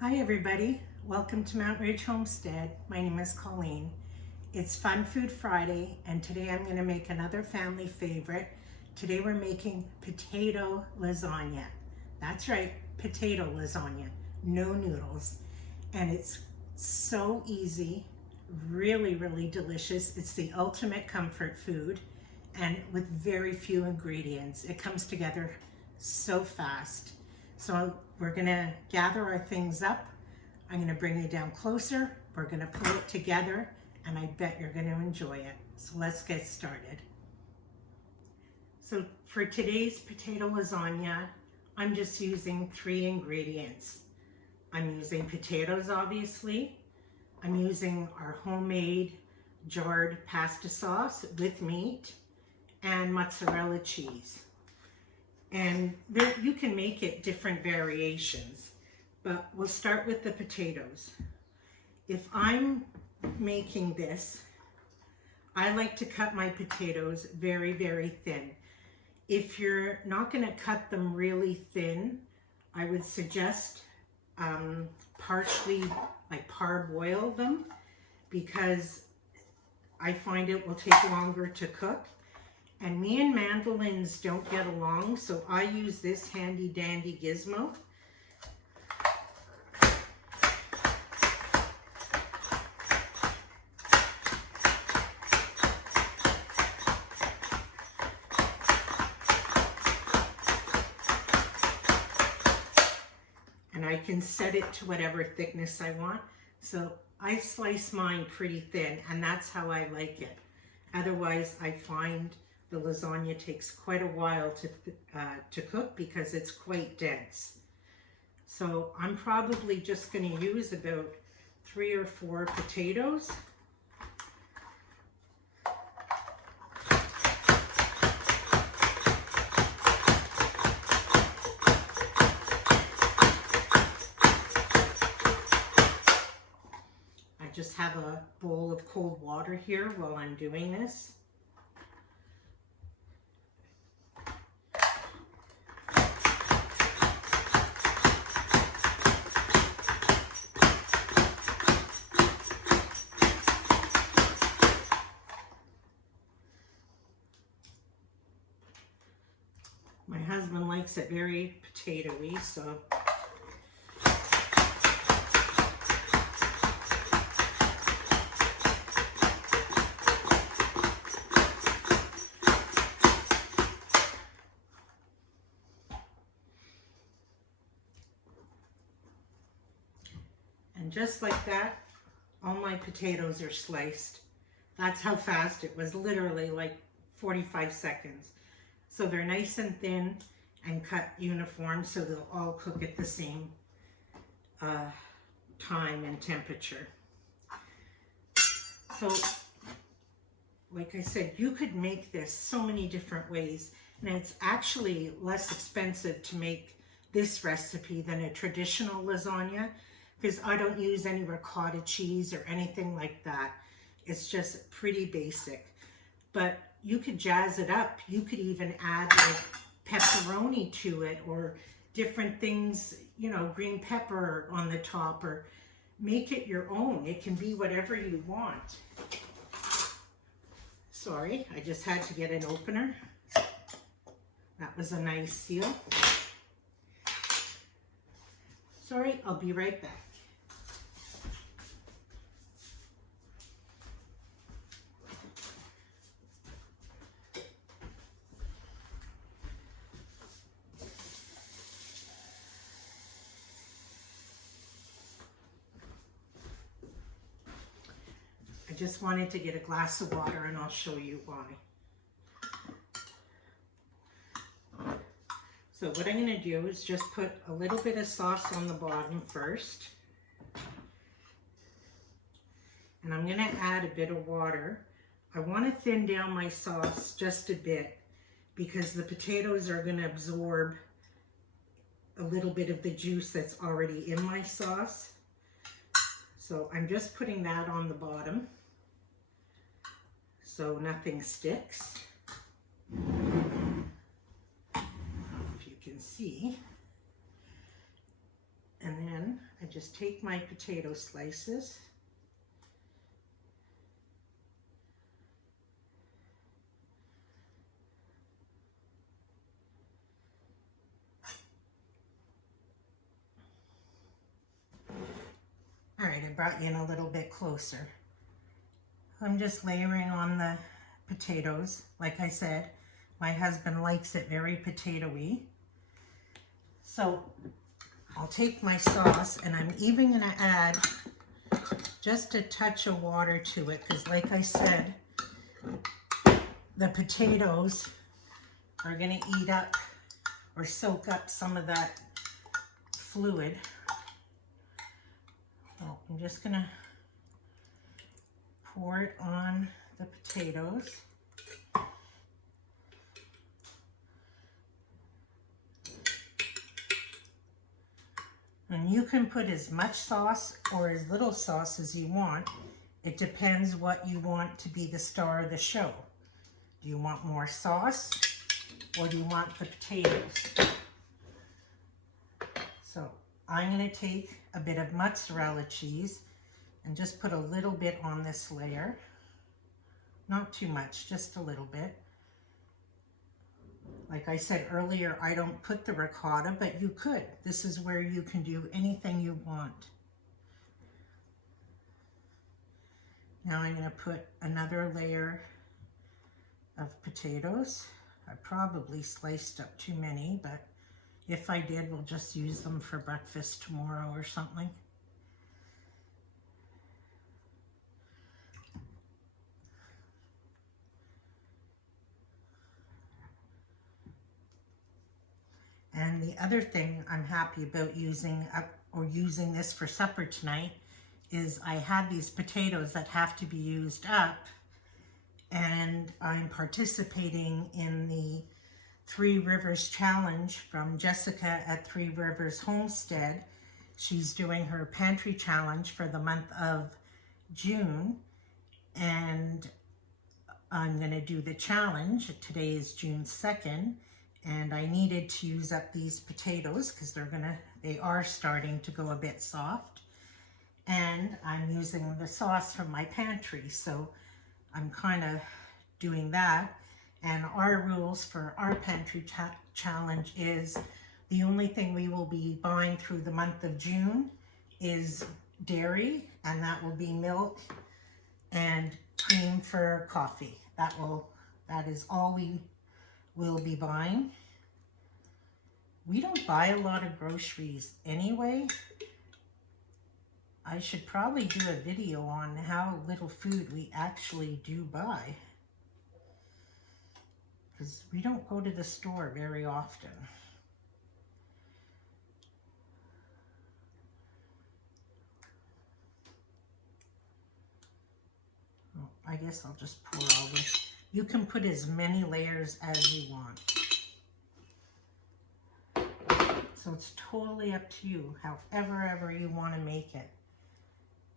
Hi everybody, welcome to Mount Ridge Homestead. My name is Colleen. It's Fun Food Friday and today I'm going to make another family favorite. Today we're making potato lasagna. That's right, potato lasagna, no noodles. And it's so easy, really delicious. It's the ultimate comfort food and with very few ingredients. It comes together so fast. So we're gonna gather our things up. I'm gonna bring you down closer. We're gonna put it together and I bet you're gonna enjoy it. So let's get started. So for today's potato lasagna, I'm just using 3 ingredients. I'm using potatoes, obviously. I'm using our homemade jarred pasta sauce with meat and mozzarella cheese. And there, you can make it different variations, but we'll start with the potatoes. If I'm making this, I like to cut my potatoes very thin. If you're not going to cut them really thin, I would suggest partially parboil them, because I find it will take longer to cook. And me and mandolins don't get along, so I use this handy dandy gizmo. And I can set it to whatever thickness I want. So I slice mine pretty thin, and that's how I like it. Otherwise, I find the lasagna takes quite a while to cook because it's quite dense. So I'm probably just going to use about 3 or 4 potatoes. I just have a bowl of cold water here while I'm doing this. My husband likes it very potatoey, so and just like that, all my potatoes are sliced. That's how fast it was, literally like 45 seconds. So they're nice and thin and cut uniform, so they'll all cook at the same time and temperature. So, like I said, you could make this so many different ways, and it's actually less expensive to make this recipe than a traditional lasagna, because I don't use any ricotta cheese or anything like that. It's just pretty basic. But you could jazz it up. You could even add like pepperoni to it, or different things, you know, green pepper on the top, or make it your own. It can be whatever you want. Sorry, I just had to get an opener. That was a nice seal. Sorry, I'll be right back. I just wanted to get a glass of water and I'll show you why. So what I'm going to do is just put a little bit of sauce on the bottom first. And I'm going to add a bit of water. I want to thin down my sauce just a bit because the potatoes are going to absorb a little bit of the juice that's already in my sauce. So I'm just putting that on the bottom so nothing sticks. If you can see. And then I just take my potato slices. All right, I brought you in a little bit closer. I'm just layering on the potatoes. Like I said, my husband likes it very potato-y. So I'll take my sauce, and I'm even gonna add just a touch of water to it, because like I said, the potatoes are gonna eat up or soak up some of that fluid. So I'm just gonna pour it on the potatoes. And you can put as much sauce or as little sauce as you want. It depends what you want to be the star of the show. Do you want more sauce, or do you want the potatoes? So I'm going to take a bit of mozzarella cheese and just put a little bit on this layer. Not too much, just a little bit. Like I said earlier, I don't put the ricotta, but you could. This is where you can do anything you want. Now I'm going to put another layer of potatoes. I probably sliced up too many, but if I did, we'll just use them for breakfast tomorrow or something. And the other thing I'm happy about using this for supper tonight is I have these potatoes that have to be used up, and I'm participating in the 3 Rivers Challenge from Jessica at 3 Rivers Homestead. She's doing her pantry challenge for the month of June, and I'm going to do the challenge. Today is June 2nd. And I needed to use up these potatoes because they are starting to go a bit soft. And I'm using the sauce from my pantry, so I'm kind of doing that. And our rules for our pantry challenge is the only thing we will be buying through the month of June is dairy, and that will be milk and cream for coffee. That is all we will be buying. We don't buy a lot of groceries anyway. I should probably do a video on how little food we actually do buy, because we don't go to the store very often. Oh, I guess I'll just pour all this. You can put as many layers as you want. So it's totally up to you, however you want to make it.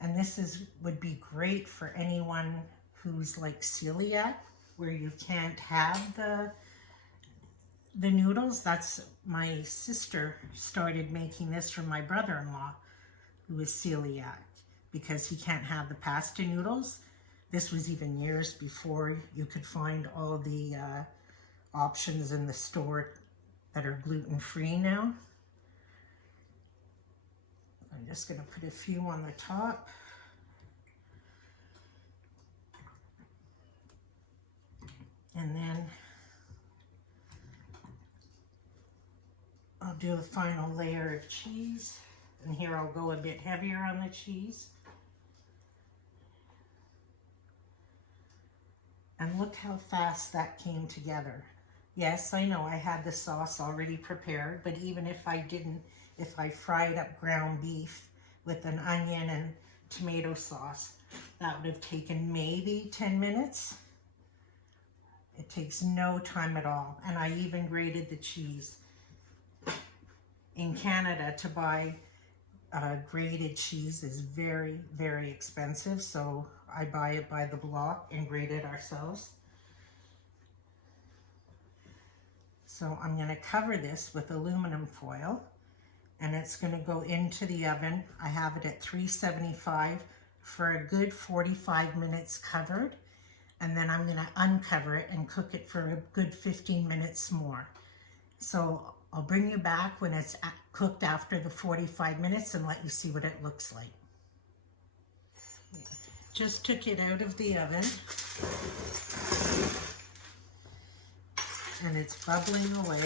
And this would be great for anyone who's like celiac, where you can't have the noodles. That's my sister started making this for my brother-in-law, who is celiac, because he can't have the pasta noodles. This was even years before you could find all the options in the store that are gluten-free now. I'm just going to put a few on the top. And then I'll do a final layer of cheese. And here I'll go a bit heavier on the cheese. And look how fast that came together. Yes, I know I had the sauce already prepared, but even if I didn't, if I fried up ground beef with an onion and tomato sauce, that would have taken maybe 10 minutes. It takes no time at all. And I even grated the cheese. In Canada, to buy grated cheese is very, very expensive, so I buy it by the block and grate it ourselves. So I'm going to cover this with aluminum foil, and it's going to go into the oven. I have it at 375 for a good 45 minutes covered, and then I'm going to uncover it and cook it for a good 15 minutes more. So I'll bring you back when it's cooked after the 45 minutes and let you see what it looks like. Just took it out of the oven, and it's bubbling away.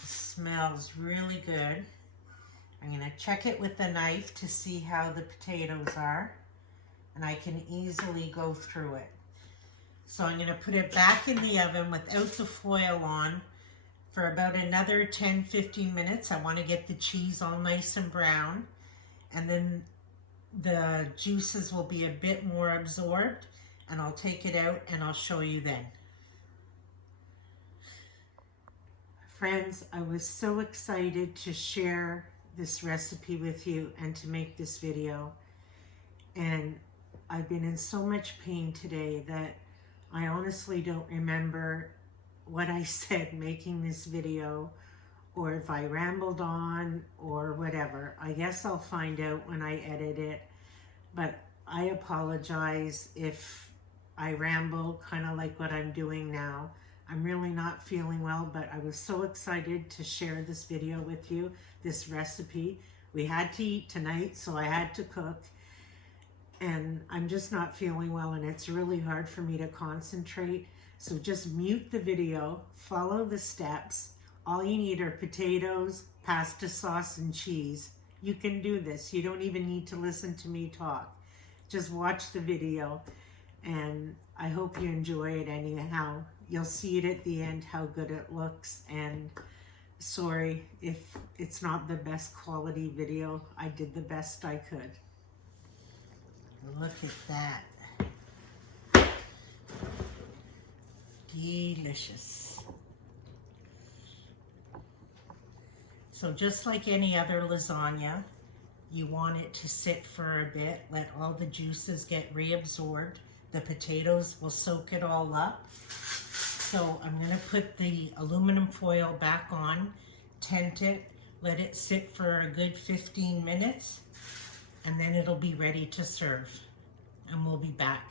It smells really good. I'm going to check it with the knife to see how the potatoes are, and I can easily go through it. So I'm going to put it back in the oven without the foil on for about another 10-15 minutes. I want to get the cheese all nice and brown, and then the juices will be a bit more absorbed, and I'll take it out and I'll show you then. Friends, I was so excited to share this recipe with you and to make this video, and I've been in so much pain today that I honestly don't remember what I said making this video, or if I rambled on or whatever. I guess I'll find out when I edit it, but I apologize if I ramble, kind of like what I'm doing now. I'm really not feeling well, but I was so excited to share this video with you, this recipe. We had to eat tonight, so I had to cook, and I'm just not feeling well, and it's really hard for me to concentrate. So just mute the video, follow the steps. All you need are potatoes, pasta sauce, and cheese. You can do this. You don't even need to listen to me talk. Just watch the video, and I hope you enjoy it anyhow. You'll see it at the end, how good it looks, and sorry if it's not the best quality video. I did the best I could. Look at that. Delicious. So just like any other lasagna, you want it to sit for a bit, let all the juices get reabsorbed. The potatoes will soak it all up. So I'm going to put the aluminum foil back on, tent it, let it sit for a good 15 minutes, and then it'll be ready to serve. And we'll be back.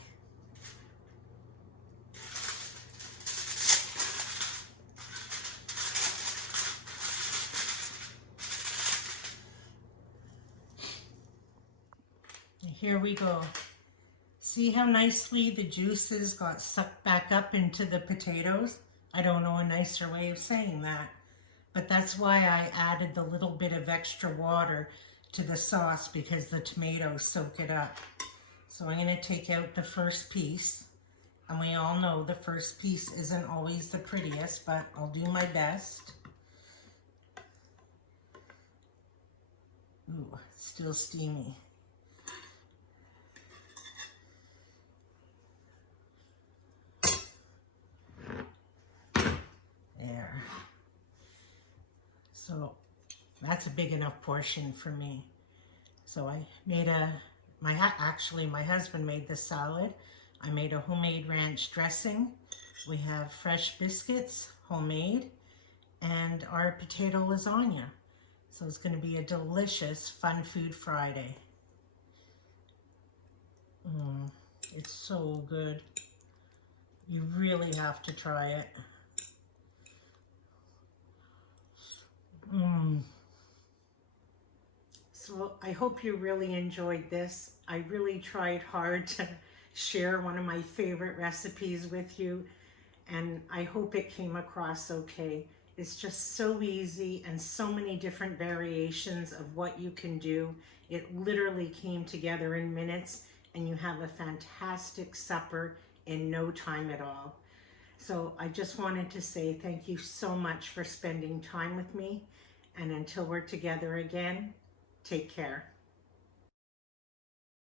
Here we go. See how nicely the juices got sucked back up into the potatoes? I don't know a nicer way of saying that, but that's why I added the little bit of extra water to the sauce, because the tomatoes soak it up. So I'm going to take out the first piece, and we all know the first piece isn't always the prettiest, but I'll do my best. Ooh, it's still steamy. There. So that's a big enough portion for me. So I made actually my husband made the salad. I made a homemade ranch dressing. We have fresh biscuits, homemade, and our potato lasagna. So it's going to be a delicious Fun Food Friday. It's so good. You really have to try it. So I hope you really enjoyed this. I really tried hard to share one of my favorite recipes with you, and I hope it came across okay. It's just so easy, and so many different variations of what you can do. It literally came together in minutes, and you have a fantastic supper in no time at all. So I just wanted to say thank you so much for spending time with me, and until we're together again, take care.